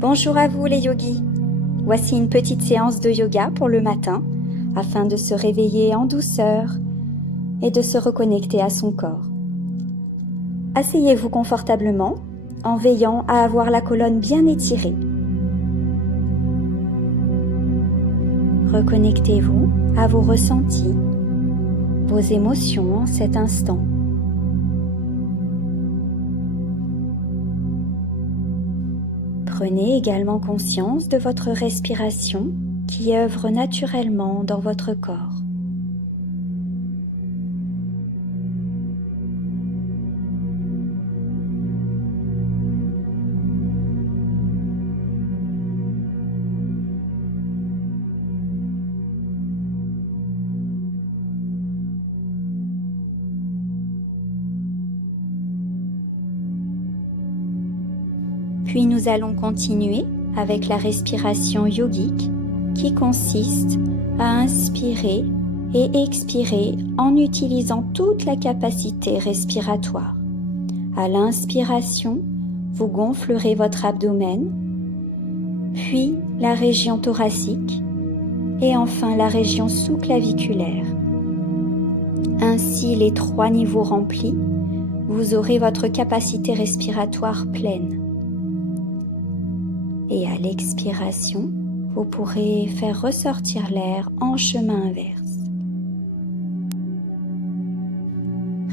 Bonjour à vous les yogis. Voici une petite séance de yoga pour le matin afin de se réveiller en douceur et de se reconnecter à son corps. Asseyez-vous confortablement en veillant à avoir la colonne bien étirée. Reconnectez-vous à vos ressentis, vos émotions en cet instant. Prenez également conscience de votre respiration qui œuvre naturellement dans votre corps. Puis nous allons continuer avec la respiration yogique qui consiste à inspirer et expirer en utilisant toute la capacité respiratoire. À l'inspiration, vous gonflerez votre abdomen, puis la région thoracique et enfin la région sous-claviculaire. Ainsi, les 3 niveaux remplis, vous aurez votre capacité respiratoire pleine. Et à l'expiration, vous pourrez faire ressortir l'air en chemin inverse.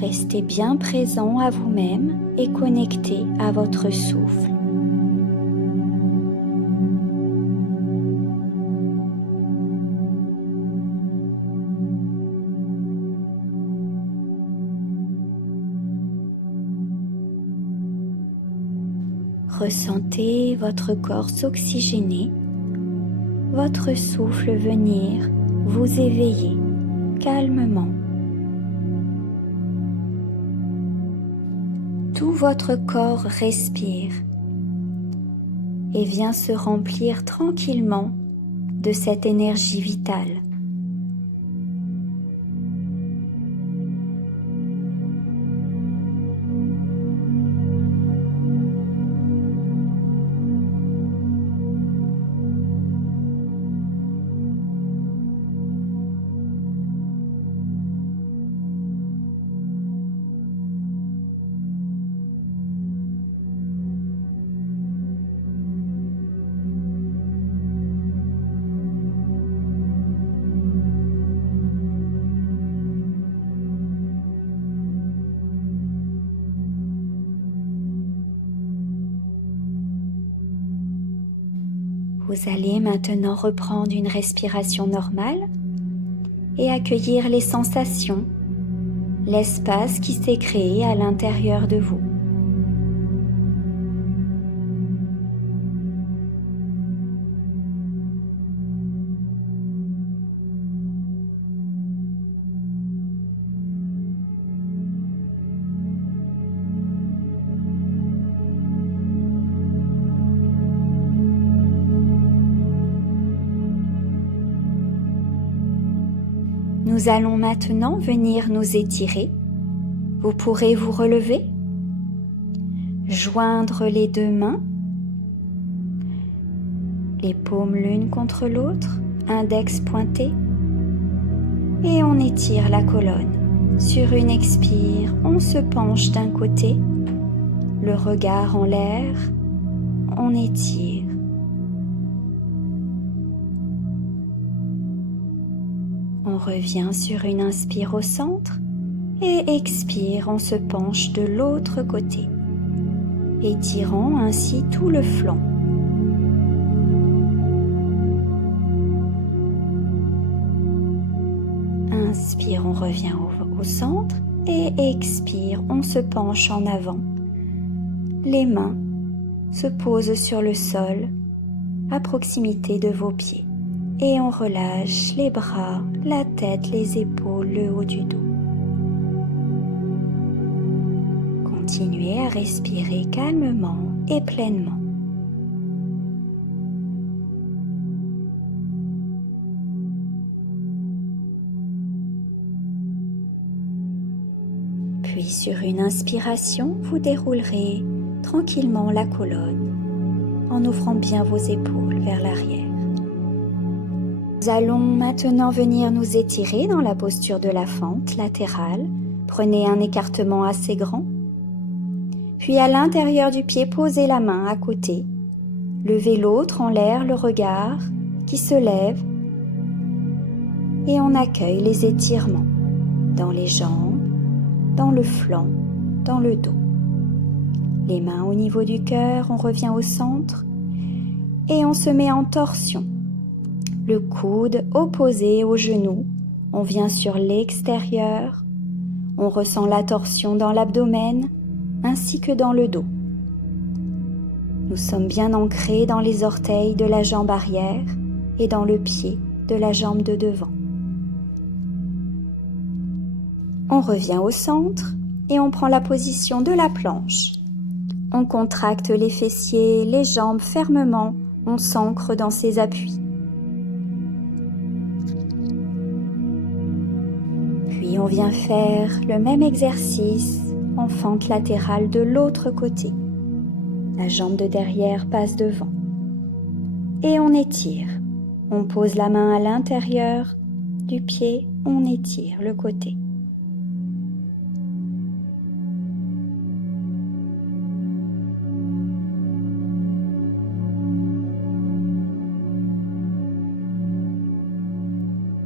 Restez bien présent à vous-même et connecté à votre souffle. Ressentez votre corps s'oxygéner, votre souffle venir vous éveiller calmement. Tout votre corps respire et vient se remplir tranquillement de cette énergie vitale. Vous allez maintenant reprendre une respiration normale et accueillir les sensations, l'espace qui s'est créé à l'intérieur de vous. Nous allons maintenant venir nous étirer. Vous pourrez vous relever, joindre les 2 mains, les paumes l'une contre l'autre, index pointé, et on étire la colonne. Sur une expire, on se penche d'un côté, le regard en l'air, on étire. On revient sur une inspire au centre et expire, on se penche de l'autre côté, étirant ainsi tout le flanc. Inspire, on revient au centre et expire, on se penche en avant. Les mains se posent sur le sol à proximité de vos pieds. Et on relâche les bras, la tête, les épaules, le haut du dos. Continuez à respirer calmement et pleinement. Puis sur une inspiration, vous déroulerez tranquillement la colonne en ouvrant bien vos épaules vers l'arrière. Nous allons maintenant venir nous étirer dans la posture de la fente latérale. Prenez un écartement assez grand. Puis à l'intérieur du pied, posez la main à côté. Levez l'autre en l'air, le regard qui se lève. Et on accueille les étirements dans les jambes, dans le flanc, dans le dos. Les mains au niveau du cœur, on revient au centre et on se met en torsion. Le coude opposé au genou, on vient sur l'extérieur, on ressent la torsion dans l'abdomen ainsi que dans le dos. Nous sommes bien ancrés dans les orteils de la jambe arrière et dans le pied de la jambe de devant. On revient au centre et on prend la position de la planche. On contracte les fessiers, les jambes fermement, on s'ancre dans ses appuis. Puis on vient faire le même exercice en fente latérale de l'autre côté. La jambe de derrière passe devant. Et on étire. On pose la main à l'intérieur du pied, on étire le côté.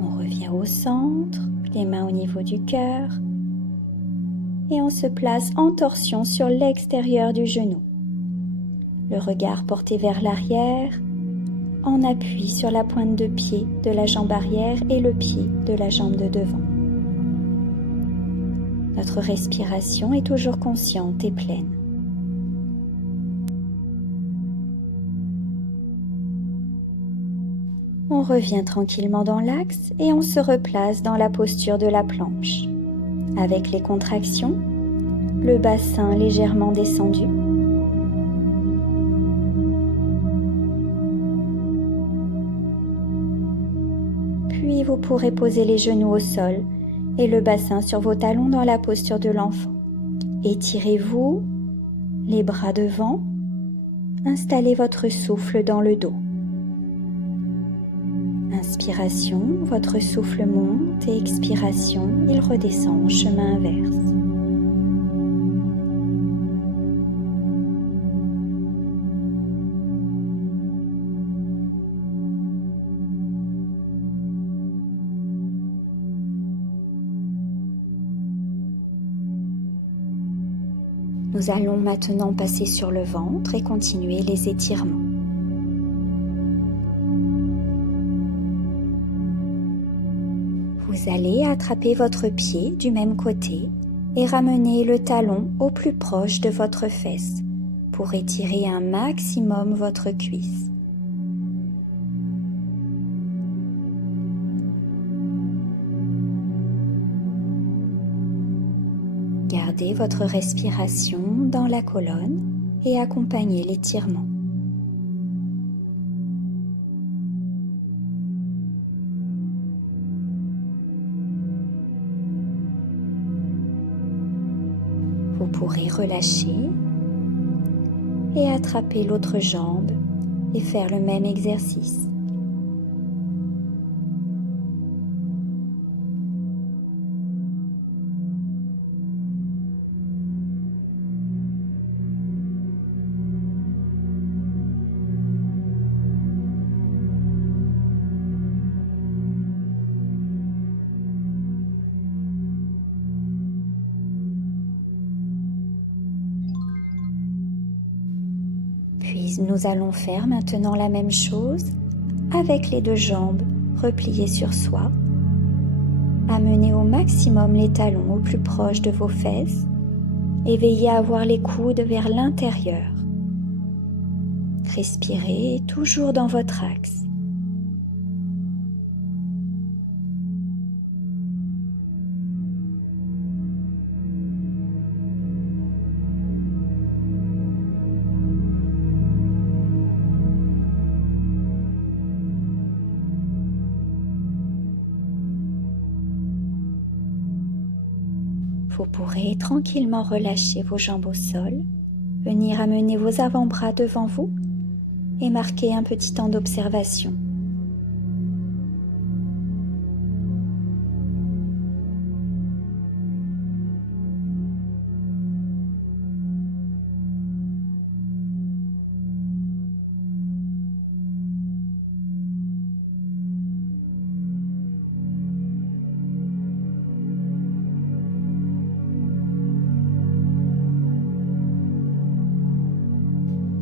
On revient au centre, les mains au niveau du cœur. Et on se place en torsion sur l'extérieur du genou. Le regard porté vers l'arrière, en appui sur la pointe de pied de la jambe arrière et le pied de la jambe de devant. Notre respiration est toujours consciente et pleine. On revient tranquillement dans l'axe et on se replace dans la posture de la planche. Avec les contractions, le bassin légèrement descendu. Puis vous pourrez poser les genoux au sol et le bassin sur vos talons dans la posture de l'enfant. Étirez-vous, les bras devant, installez votre souffle dans le dos. Inspiration, votre souffle monte et expiration, il redescend en chemin inverse. Nous allons maintenant passer sur le ventre et continuer les étirements. Vous allez attraper votre pied du même côté et ramener le talon au plus proche de votre fesse pour étirer un maximum votre cuisse. Gardez votre respiration dans la colonne et accompagnez l'étirement. Vous pourrez relâcher et attraper l'autre jambe et faire le même exercice. Puis nous allons faire maintenant la même chose avec les deux jambes repliées sur soi. Amenez au maximum les talons au plus proche de vos fesses et veillez à avoir les coudes vers l'intérieur. Respirez toujours dans votre axe. Vous pourrez tranquillement relâcher vos jambes au sol, venir amener vos avant-bras devant vous et marquez un petit temps d'observation.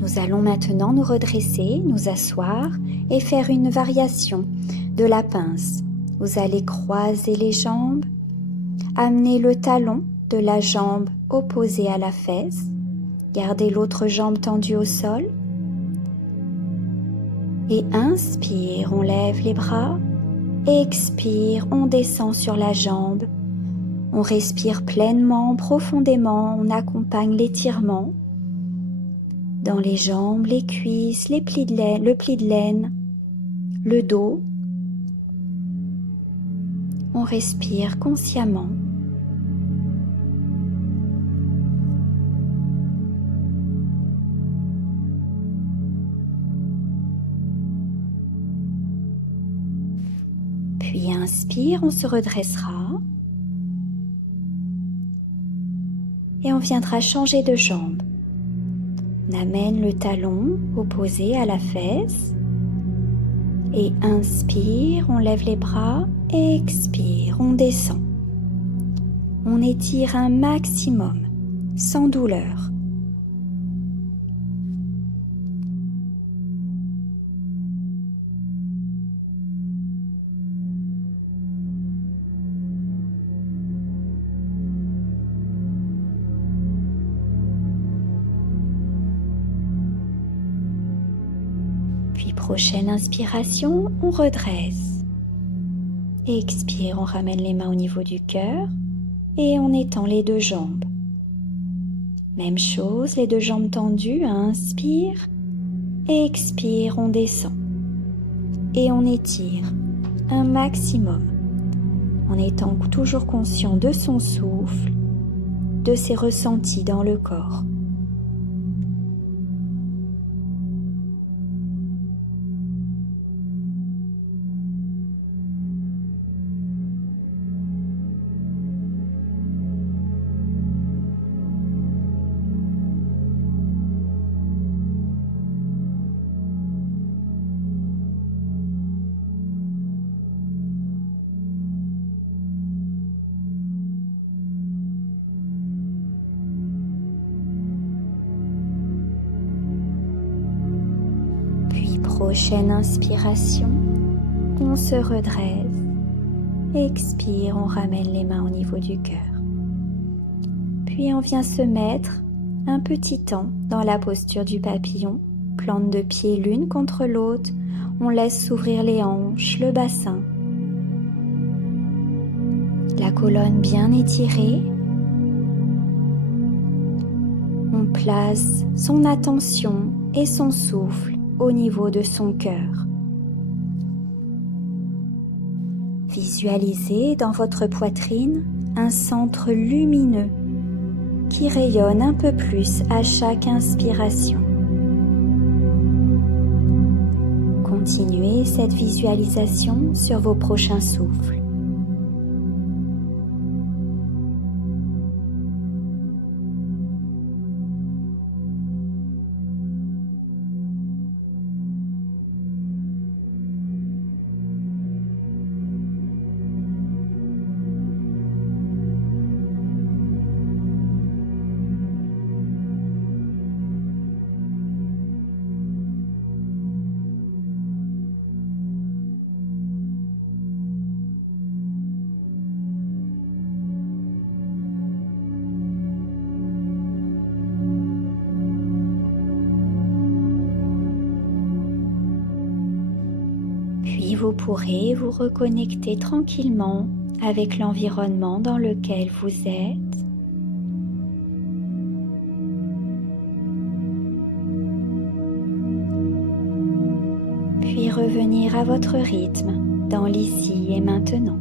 Nous allons maintenant nous redresser, nous asseoir et faire une variation de la pince. Vous allez croiser les jambes, amener le talon de la jambe opposée à la fesse, gardez l'autre jambe tendue au sol et inspire, on lève les bras, expire, on descend sur la jambe, on respire pleinement, profondément, on accompagne l'étirement dans les jambes, les cuisses, les plis de laine, le pli de laine, le dos. On respire consciemment. Puis inspire, on se redressera. Et on viendra changer de jambe. On amène le talon opposé à la fesse et inspire, on lève les bras, expire, on descend. On étire un maximum, sans douleur. Puis prochaine inspiration, on redresse. Expire, on ramène les mains au niveau du cœur et on étend les deux jambes. Même chose, les deux jambes tendues, inspire, expire, on descend. Et on étire un maximum en étant toujours conscient de son souffle, de ses ressentis dans le corps. Prochaine inspiration, on se redresse, expire, on ramène les mains au niveau du cœur. Puis on vient se mettre un petit temps dans la posture du papillon, plante de pied l'une contre l'autre, on laisse s'ouvrir les hanches, le bassin, la colonne bien étirée. On place son attention et son souffle au niveau de son cœur. Visualisez dans votre poitrine un centre lumineux qui rayonne un peu plus à chaque inspiration. Continuez cette visualisation sur vos prochains souffles. Puis vous pourrez vous reconnecter tranquillement avec l'environnement dans lequel vous êtes. Puis revenir à votre rythme dans l'ici et maintenant.